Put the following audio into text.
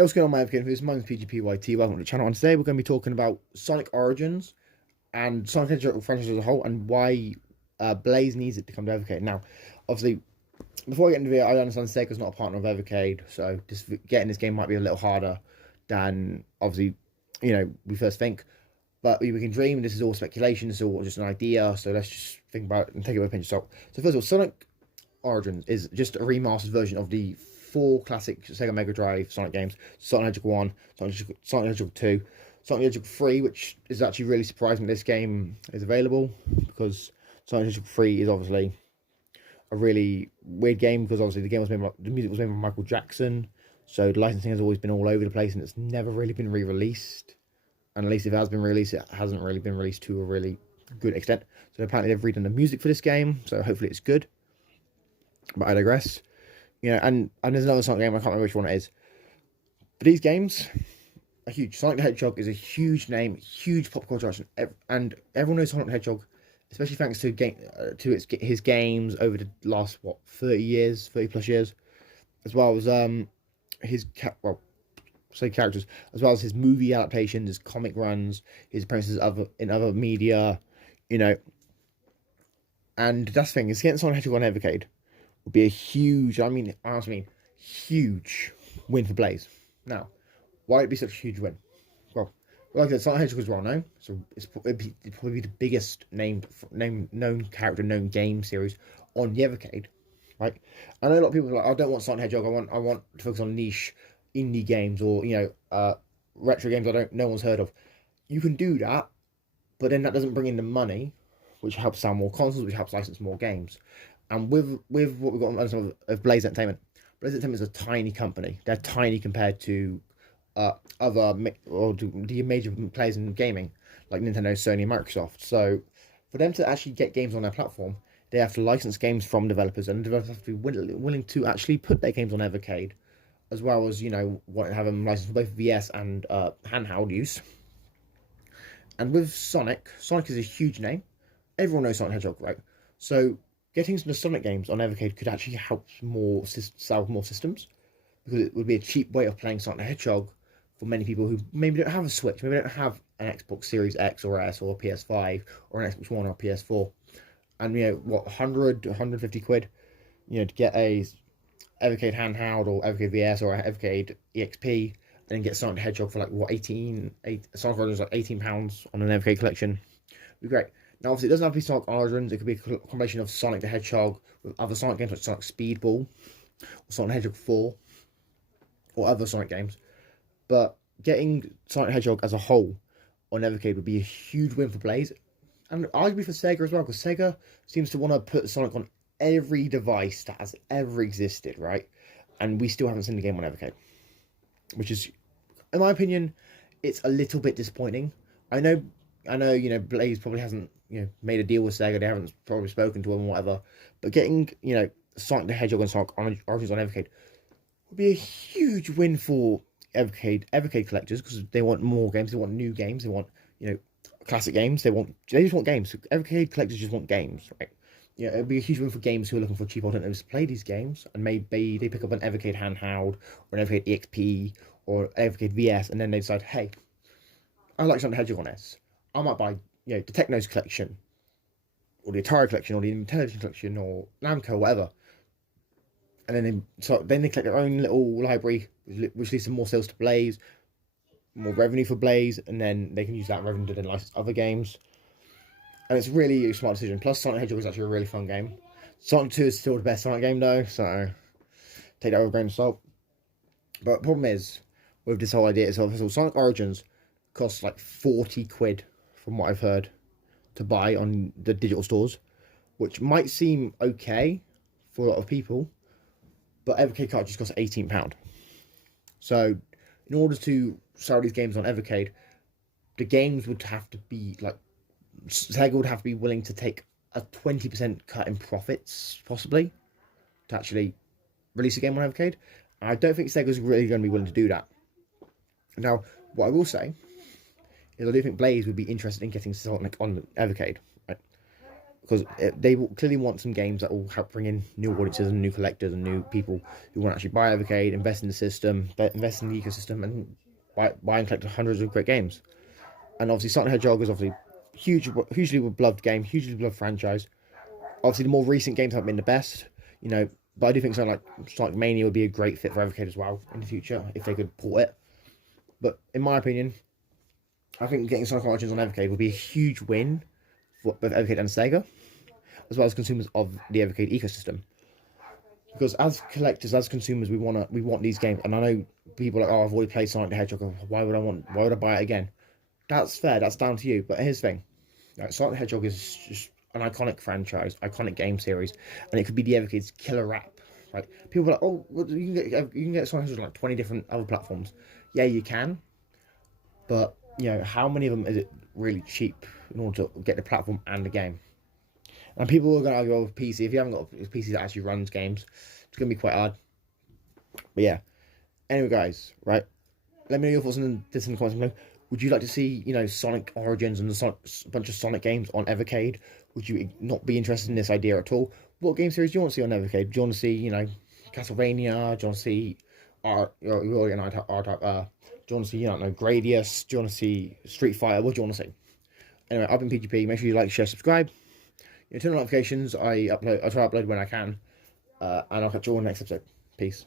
What's going on, my Evercade? This is PGPYT. Welcome to the channel. And today we're going to be talking about Sonic Origins and Sonic the Hedgehog franchise as a whole, and why Blaze needs it to come to Evercade. Now, obviously, before I get into the video, I understand Sega's not a partner of Evercade, so just getting this game might be a little harder than obviously we first think. But we can dream. This is all speculation. This is all just an idea. So let's just think about it and take it with a pinch of salt. So first of all, Sonic Origins is just a remastered version of the four classic Sega Mega Drive Sonic games: Sonic the Hedgehog 1, Sonic the Hedgehog 2, Sonic the Hedgehog 3, which is actually really surprising this game is available, because Sonic the Hedgehog 3 is obviously a really weird game, because obviously the music was made by Michael Jackson, so the licensing has always been all over the place and it's never really been re-released. And at least if it has been released, it hasn't really been released to a really good extent. So apparently they've redone the music for this game, so hopefully it's good. But I digress. And there's another Sonic game, I can't remember which one it is. But these games are huge. Sonic the Hedgehog is a huge name, huge pop culture action, and everyone knows Sonic the Hedgehog, especially thanks to his games over the last 30 plus years, as well as characters, as well as his movie adaptations, his comic runs, his appearances in other media, And that's the thing, is getting Sonic the Hedgehog on Evercade would be a huge, huge win for Blaze. Now, why would it be such a huge win? Well, like I said, Sonic the Hedgehog is well known, so it'd probably be the biggest known game series on the Evercade, right? I know a lot of people are like, I don't want Sonic the Hedgehog. I want to focus on niche indie games, or retro games no one's heard of. You can do that, but then that doesn't bring in the money, which helps sell more consoles, which helps license more games. And with what we've got of Blaze Entertainment is a tiny company. They're tiny compared to the major players in gaming, like Nintendo, Sony, and Microsoft. So for them to actually get games on their platform, they have to license games from developers, and developers have to be willing to actually put their games on Evercade, as well as want to have them licensed for both VS and handheld use. And with Sonic is a huge name. Everyone knows Sonic the Hedgehog, right? So getting some Sonic games on Evercade could actually help sell more systems, because it would be a cheap way of playing Sonic the Hedgehog for many people who maybe don't have a Switch, maybe don't have an Xbox Series X or S or a PS5 or an Xbox One or a PS4. And 100 to 150 quid, to get a Evercade handheld or Evercade VS or Evercade EXP, and then get Sonic the Hedgehog for like Sonic Origins like £18 on an Evercade collection. Would be great. Now, obviously, it doesn't have to be Sonic Origins. It could be a combination of Sonic the Hedgehog with other Sonic games like Sonic Speedball or Sonic the Hedgehog 4 or other Sonic games. But getting Sonic the Hedgehog as a whole on Evercade would be a huge win for Blaze, and arguably for Sega as well, because Sega seems to want to put Sonic on every device that has ever existed, right? And we still haven't seen the game on Evercade, which is, in my opinion, it's a little bit disappointing. I know, Blaze probably hasn't, made a deal with Sega. They haven't probably spoken to them or whatever. But getting, Sonic the Hedgehog and Sonic Origins on Evercade would be a huge win for Evercade collectors, because they want more games, they want new games, they want, classic games, they just want games. Evercade collectors just want games, right? It'd be a huge win for games who are looking for cheap alternatives to play these games, and maybe they pick up an Evercade handheld or an Evercade EXP or Evercade VS, and then they decide, hey, I like Sonic the Hedgehog on this. I might buy, the Technos collection, or the Atari collection, or the Intelligent collection, or Namco, or whatever. And then they collect their own little library, which leads to more sales to Blaze, more revenue for Blaze, and then they can use that revenue to then license other games. And it's really a smart decision. Plus, Sonic the Hedgehog is actually a really fun game. Sonic 2 is still the best Sonic game, though, so take that with a grain of salt. But the problem is, with this whole idea, Sonic Origins costs like 40 quid, from what I've heard, to buy on the digital stores, which might seem okay for a lot of people, but Evercade cartridges cost £18. So, in order to sell these games on Evercade, the games would have to be like, Sega would have to be willing to take a 20% cut in profits, possibly, to actually release a game on Evercade. And I don't think Sega's really going to be willing to do that. Now, what I will say is I do think Blaze would be interested in getting Sonic on Evercade, right? because they will clearly want some games that will help bring in new audiences and new collectors and new people who want to actually buy Evercade, invest in the system, invest in the ecosystem, and buy and collect hundreds of great games. And obviously, Sonic the Hedgehog is obviously hugely beloved game, hugely beloved franchise. Obviously, the more recent games haven't been the best, you know, but I do think something like Sonic Mania would be a great fit for Evercade as well in the future if they could port it. But in my opinion, I think getting Sonic Origins on Evercade would be a huge win for both Evercade and Sega, as well as consumers of the Evercade ecosystem. Because as collectors, as consumers, we want these games. And I know people are like, oh, I've already played Sonic the Hedgehog. Why would I buy it again? That's fair. That's down to you. But here's the thing: Sonic the Hedgehog is just an iconic franchise, iconic game series, and it could be the Evercade's killer app. Like people are like, oh, well, you can get Sonic the Hedgehog on like 20 different other platforms. Yeah, you can, but you know how many of them is it really cheap in order to get the platform and the game? And people are going to argue over PC. If you haven't got a PC that actually runs games, it's going to be quite hard. But yeah. Anyway, guys, right? Let me know your thoughts on this in the comments below. Would you like to see, you know, Sonic Origins and a bunch of Sonic games on Evercade? Would you not be interested in this idea at all? What game series do you want to see on Evercade? Do you want to see, you know, Castlevania? Do you want to see do you want to see, you know, Gradius? Do you want to see Street Fighter? What do you want to see? Anyway, I've been PGP. Make sure you like, share, subscribe. You know, turn on notifications. I try to upload when I can. And I'll catch you all in the next episode. Peace.